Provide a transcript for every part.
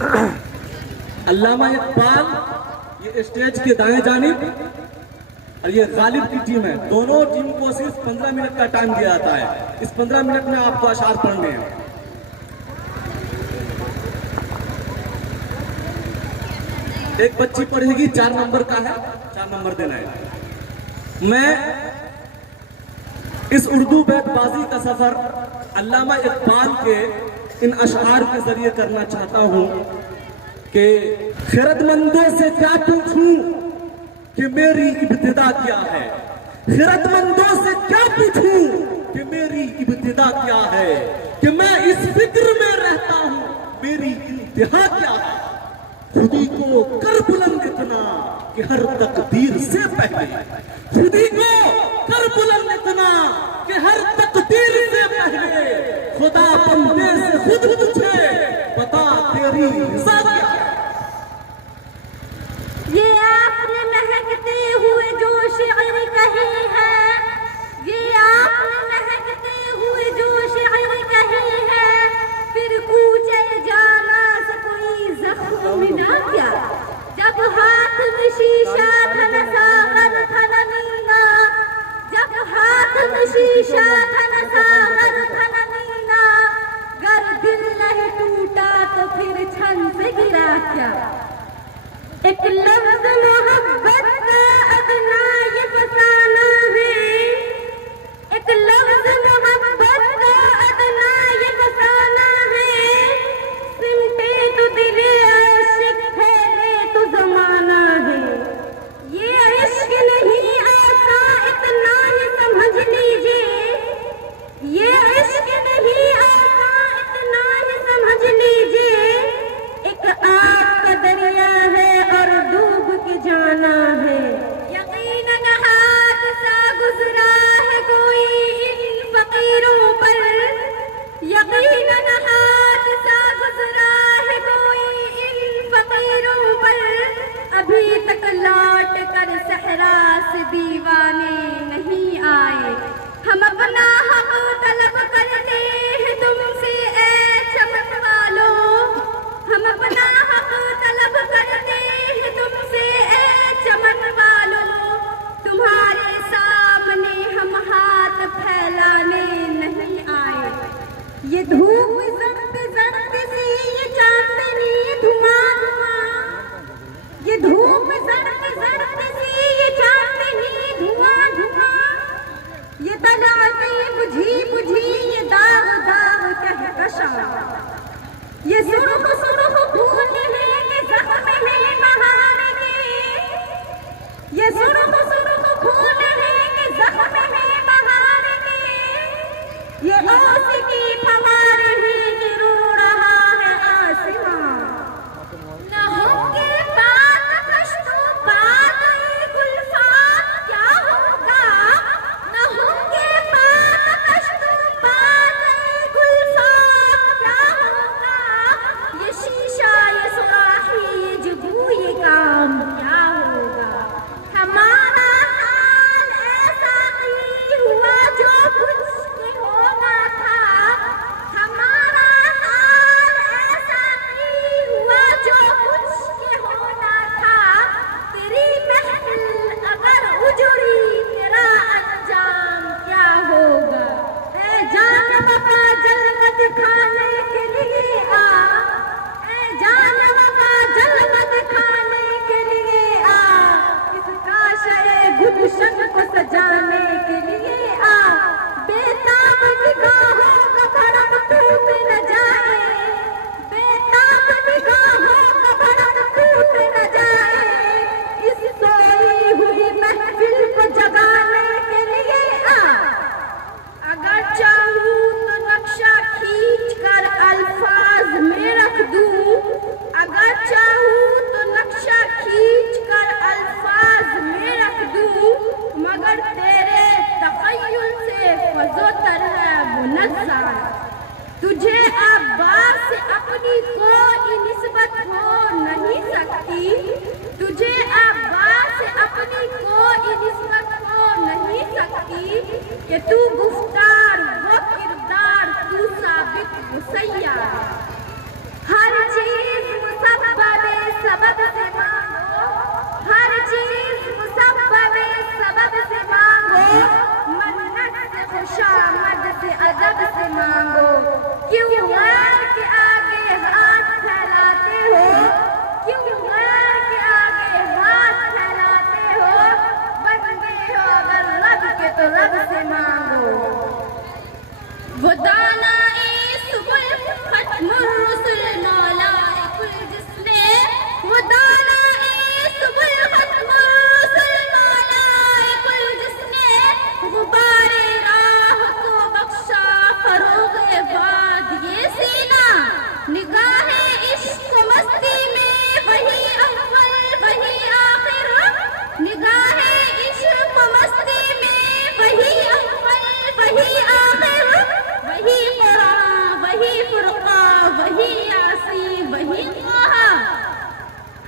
अल्लामा इकबाल ये स्टेज के दाएं जानिब और ये गालिब की टीम है। दोनों टीम को सिर्फ 15 मिनट का टाइम दिया जाता है। इस 15 मिनट में आपको अशार पढ़ने हैं। एक बच्ची पढ़ेगी, 4 नंबर का है, 4 नंबर देना है। मैं इस उर्दू बैतबाजी का सफर अल्लामा इकबाल के इन अशआर के जरिए करना चाहता हूं कि खिरतमंदों से क्या पूछूं कि मेरी इब्तिदा क्या है। खिरतमंदों से क्या पूछूं कि मेरी इब्तिदा क्या है। कि मैं इस फिक्र में रहता हूं मेरी इंतहा क्या है। खुदी को कर बुलंद इतना कि हर तकदीर से पहले। खुदी को कर बुलंद इतना कि हर तकदीर से पहले। खुदा बंदे से खुद पूछे बता तेरी रज़ा क्या है। ये आपने महकते हुए जो शेर कहे हैं, ये आपने महकते हुए जो शेर कहे हैं, फिर कूचे जाना से कोई जख्म मिला क्या। जब हाथ में शीशा था न सागर था न नीना, जब हाथ में शीशा था न सागर था न नीना, गर दिल नहीं टूटा तो फिर छन से गिरा क्या। एक लफ्ज़ मोहब्बत का अदना ये फसाना है। एक लफ्ज़ मोहब्बत का अदना ये फसाना है। सिमटे तो दिल आशिक फैले तो ज़माना है। ये इश्क नहीं आता इतना ही समझ लीजिए। ये इश्क नहीं आता इतना ही समझ लीजिए। एक आग का दरिया है और डूब के जाना है। यकीनन हादसा गुजरा है कोई इन फकीरों पर। यकीनन हादसा गुजरा है कोई इन फकीरों पर। अभी तक लौट कर सहरा से दीवाने नहीं आए। हम अपना हक तलब करते हैं तुमसे ऐ चमन वालों। हम अपना हक तलब करते हैं तुमसे ऐ चमन वालों। तुम्हारे सामने हम हाथ फैलाने नहीं आए। ये धूप जड़ते जड़ते सी ये चांदनी धुआं धुआं। ये धूप जड़ते जड़ते सी ये चांदनी धुआं धुआं। ये तलाक़ी बुझी बुझी ये दाग दाग कहकशां। ये सुर्ख सुर्ख फूल है कि ज़ख्म है बहार के। ये सुर्ख सुर्ख फूल है कि ज़ख्म है बहार के। ये ओस की फवार है कि रो रहा है आसमां। न होंगे बात कश्तो बात गुलफाम क्या होगा। न होंगे बात कश्तो बात गुलफाम क्या होगा। ये शीशा ये सुराही ये जुबू ये काम क्या होगा। हमारा हाल ऐसा नहीं हुआ जो कुछ के होना था। हमारा हाल ऐसा नहीं हुआ जो कुछ के होना था। तेरी महफिल अगर उजड़ी तेरा अंजाम क्या होगा। ऐ जान वफा जन्नत खाने के लिए आ। ऐ जान वफा जन्नत खाने के लिए आ। इसका शय गुलशन को सजाने के लिए आ। बेताब निगाहों का भड़क टूट न जाए। बेताब निगाहों का भड़क टूट न जाए। इस सोई हुई महफिल को जगाने के लिए आ। अगर चाहूं तो नक्शा खींच कर अल्फाज में रख दूं। अगर चाहूं तो नक्शा खींच कर अल्फाज में रख दूं। मगर तेरे तख़य्युल से फज़ोतर है मुनज़्ज़र। तुझे अब्बास से अपनी कोई निस्बत हो नहीं सकती। तुझे अब्बास से अपनी कोई निस्बत हो नहीं सकती। कि तू गुफ्तार वो किरदार तू साबित मुसय्या। हर चीज सबब से मांगो, हर चीज मुसब्बब सबब से मांगो, मन्नत से खुशामद से अदब से मांगो। क्यों गैर के आगे हाथ फैलाते हो, क्यों गैर के आगे हाथ फैलाते हो, बन गए हो अगर रब के तो रब से मांगो। वो दाना सुबुल खत्मुर रुसुल मौलाइकुल जिसने, वो दाना सुबुल खत्मुर रुसुल मौलाइकुल जिसने, गुबारे राह को बख्शा फरोग़े बाद ये सीना, निगाहे इश्क मस्ती में वही अव्वल वही आखिर, निगाहे इश्क मस्ती में वही अव्वल वही आखिर, वही कुरान वही फुरक़ा वही यासीन वही ताहा।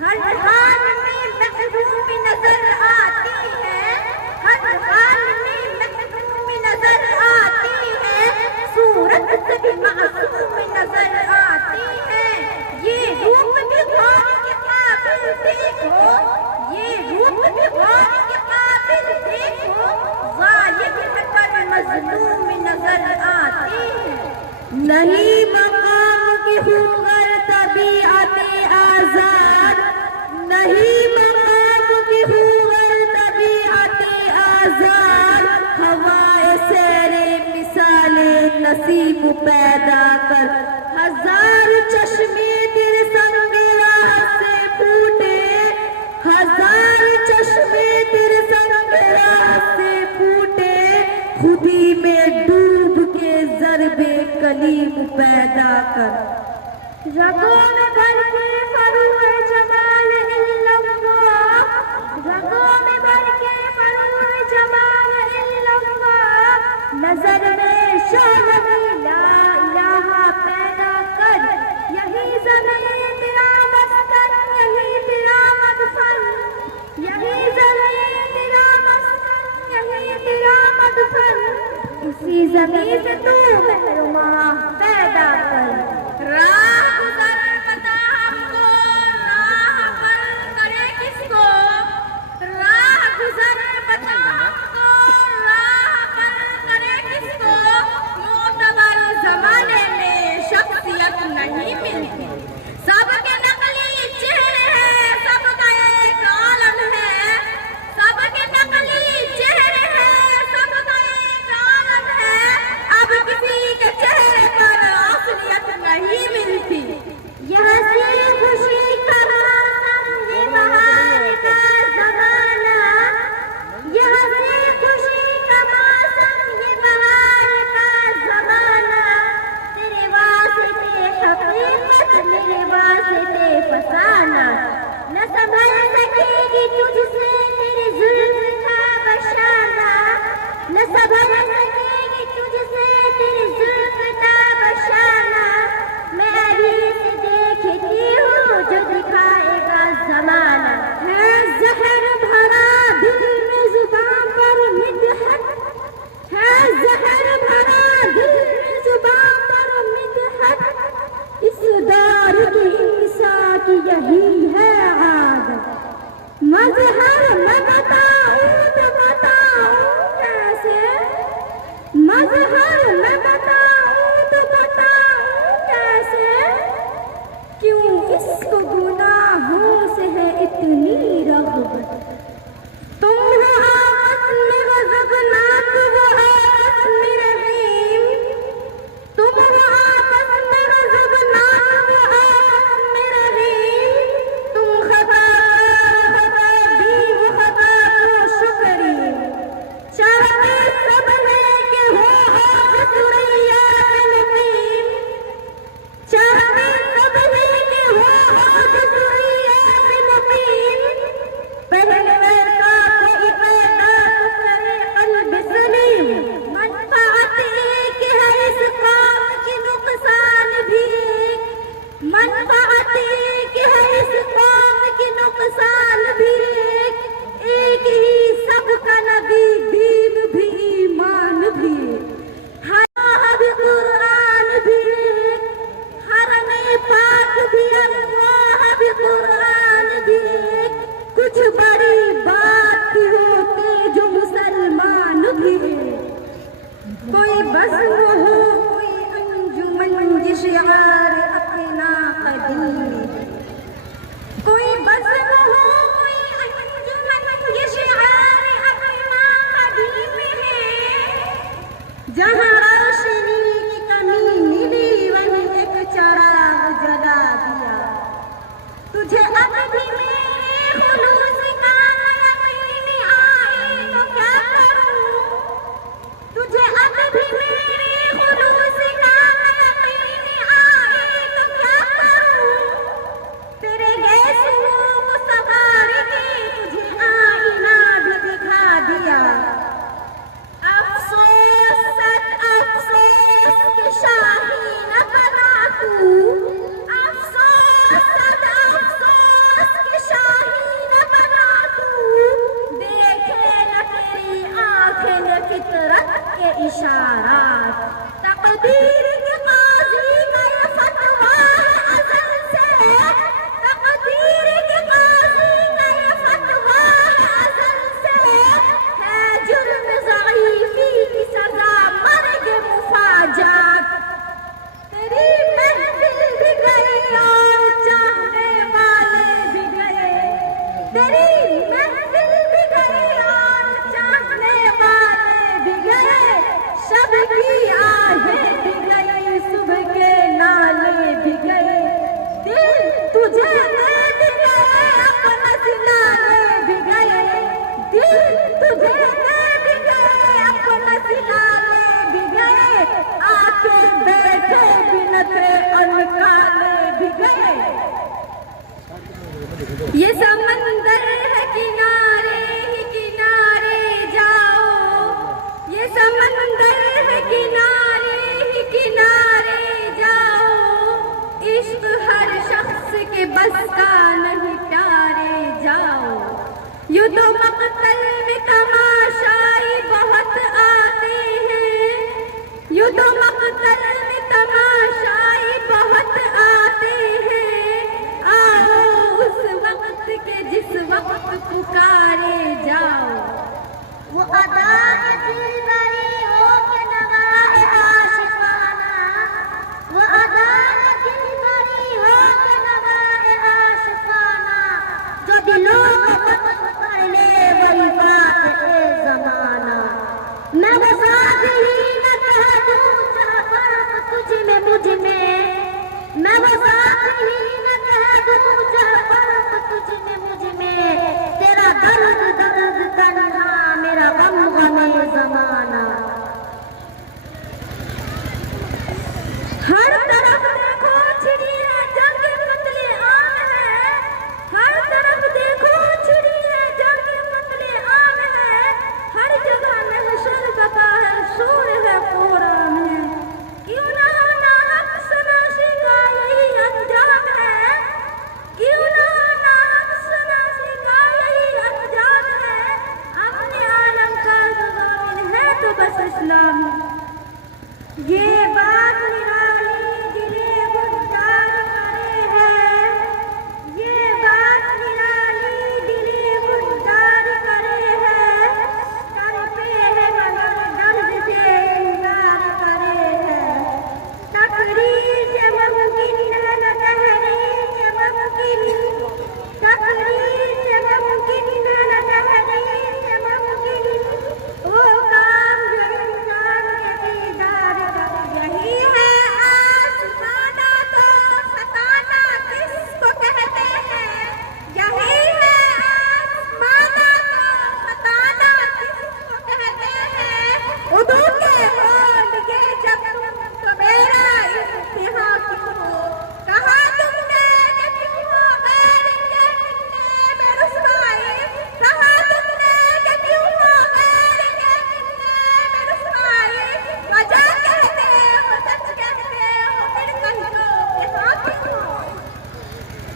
हर हाल में महबूब नजर आती है, हर हाल में महबूब नजर आती है, सूरत से भी मासूम नजर आती है। ये रूप भी गौर के काबिल देखो, ये रूप भी गौर के काबिल देखो, ग़ालिब है पर मज़लूम नजर आती है। नहीं मकाम की हुगर तबीअते आज़ाद, नहीं मकाम की हुगर तबीअते आज़ाद, हवाए सेरे मिसाले नसीब पैदा कर, हजार चश्मे तेरे संग राह से फूटे, हजार चश्मे तेरे संग राह से फूटे, खुदी में डूब के ज़र्बे कलीम पैदा कर। रगों में भर के फरूए जमाल इल्लल्लाह, रगों में भर के फरूए जमाल इल्लल्लाह, नजर में शोहरत ला इलाहा पैदा कर। यही ज़मीन तेरा मस्कन, यही तेरा मदफन, यही ज़मीन तेरा मस्कन, यही तेरा मदफन, इसी ज़मीन से तू महरुमा पैदा कर। राह गुज़र बता हमको, राह पर करे किसको, राह गुज़र बता हमको, राह पर करे किसको, मोतबर ज़माने में शख्सियत नहीं मिलती। सबके नकली चेहरे हैं, सबका एक आलम है, सबके नकली चेहरे हैं, सबका एक आलम है। अब किसी के चेहरे पर असलियत नहीं मिलती। यह हंसी खुशी का मौसम, ये बहार का ज़माना, यह हंसी खुशी का मौसम, ये बहार का ज़माना, तेरे वास्ते हकीकत मेरे वास्ते फसाना, न संभल सकेगी तुझसे तेरी जुल्फ़ का बशाना, न संभल सकेगी तुझसे तेरी जुल्फ़ का बशाना। मैं अभी से देखती हूँ जो दिखाएगा ज़माना। है ज़हर भरा दिल में ज़ुबान पर मिदहत, है ज़हर भरा दिल में ज़ुबान पर मिदहत, इस दौर की इंसान की यही है आदत। मज़हर मैं बताऊँ तो बताऊँ कैसे,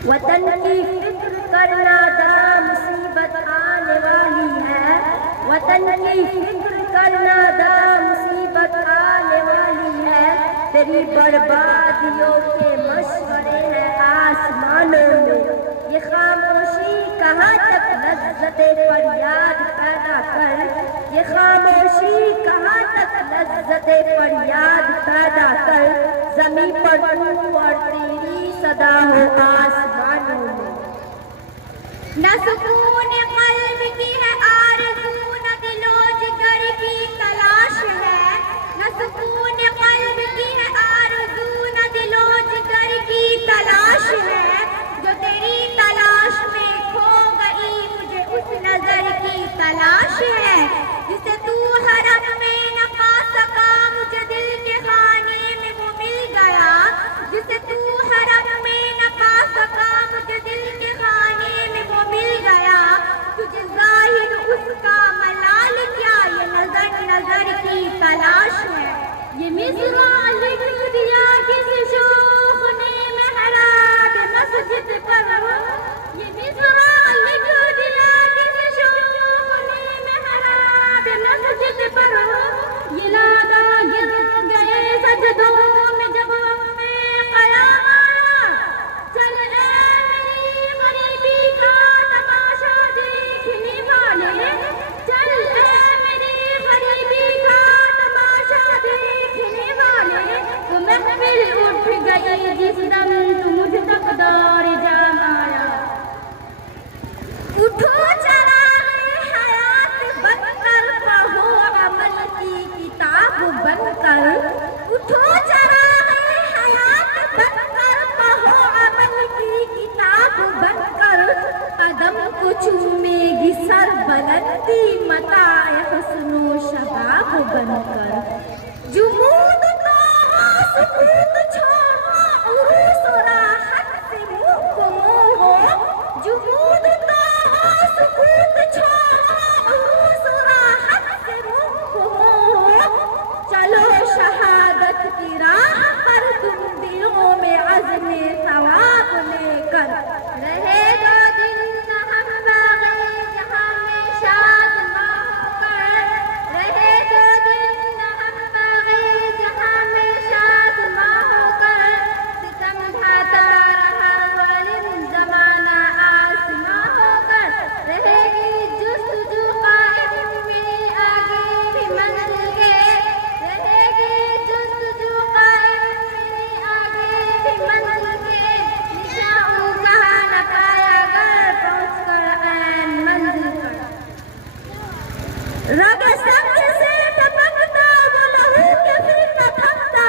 वतन की फिक्र करना दा मुसीबत आने वाली है। वतन की फिक्र करना दा मुसीबत आने वाली है। तेरी बर्बादियों के मशवरे हैं आसमानों में। ये खामोशी कहाँ तक लज्जते फरियाद पैदा कर। ये खामोशी कहाँ तक लज्जते फरियाद पैदा कर। जमीन पर तू और तेरी सदा हो आसमानों में। न सुकून कल्ब की है आरज़ू, न दिलो जिगर की तलाश है। न सुकून कल्ब की है आरज़ू, न दिलो जिगर की तलाश है। जो तेरी तलाश में खो गई, मुझे उस नजर की तलाश है जिसे तू हरम में न पा सका। मुझे दिल के खाने में वो मिल गया जिसे तू हरम में न पा सका। मुझे दिल के खाने में वो मिल गया। तुझे जाहिर उसका मलाल क्या, ये नजर नजर की तलाश है। ये मिसरा लिख दिया किसी शौक ने मेहराब मस्जिद पर। ये मिसरा लिख दिया किसी शौक ने मेहराब मस्जिद पर। ये लादा गिर गए सजदों में जब मैं कयाम आया। चल ए मेरी गरीबी का तमाशा देखने वाले। चल ए मेरी गरीबी का तमाशा देखने वाले। तो महफिल उठ गई जिस दम तू मुझ तक दौड़ जाम आया। उठो चराग़े हयात बनकर, पढ़ो अमल की किताब बनकर। उठो चराग़े हयात बनकर, पढ़ो अमल की किताब बनकर। कदम को चूमेगी सर बुलंदी मताए हुस्नो शबाब बनकर। जुमूद तो हो सुकूत छोड़ो, उरूस राहत से मुँह को मोहो। जुमूद तो हो सुकूत छोड़ो, उरूस राहत से मुँह को मोहो। चलो शहादत की राह पर तुम दिलों में अज़्म सवाब लेकर। रहेगा दिन हम बाग़े जहाँ में शादमां होकर। रहेगा दिन हम बाग़े जहाँ में शादमां होकर। सितम ढाता रहा ज़ालिम ज़माना आसमां होकर। रहेगी जुस्तजू कायम मेरी आगे भी मंज़िल के। रहेगी जुस्तजू कायम मेरी आगे भी मंज़िल के। निशान कहाँ न पाया कर पहुँचकर ऐन मंज़िल पर। रग संग से टपकता वो लहू के फिर न थमता।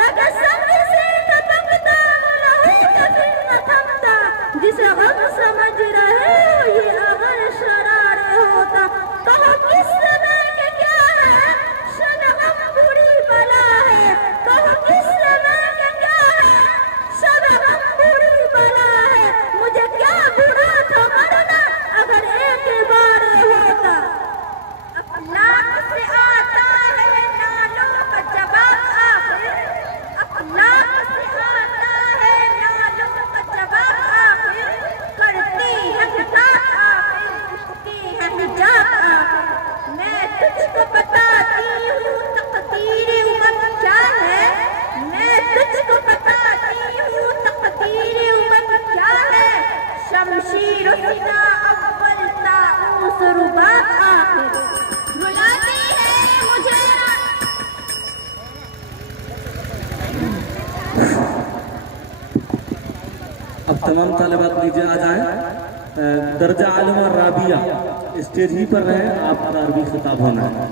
रग संग से टपकता वो लहू के फिर न थमता। जिसे हम समझ रहे हो ये अगर शरारे होता। कहो किस समय के क्या है, शबनम बुरी बला है। कहो किस समय के क्या है, शबनम बुरी बला है। मुझे क्या बुरा था मरना अगर एक बार होता। अखलाक से आता है नालों का जवाब आखिर। अखलाक से आता है नालों का जवाब आखिर। करती है खिताब आखिर, उठती है हिजाब आखिर। मैं तुझको बताती हूँ तकदीर उम्र क्या है। मैं तुझको बताती हूँ तकदीर उम्र क्या है। शमशीर सीना अव्वल ताऊस रुबाब आखिर। रुलाती है मुझे अब तमाम तालिबात नीचे आ जाएं। दर्जा आलिमा राबिया स्टेज ही पर रहे, आपका अरबी खिताब होना है।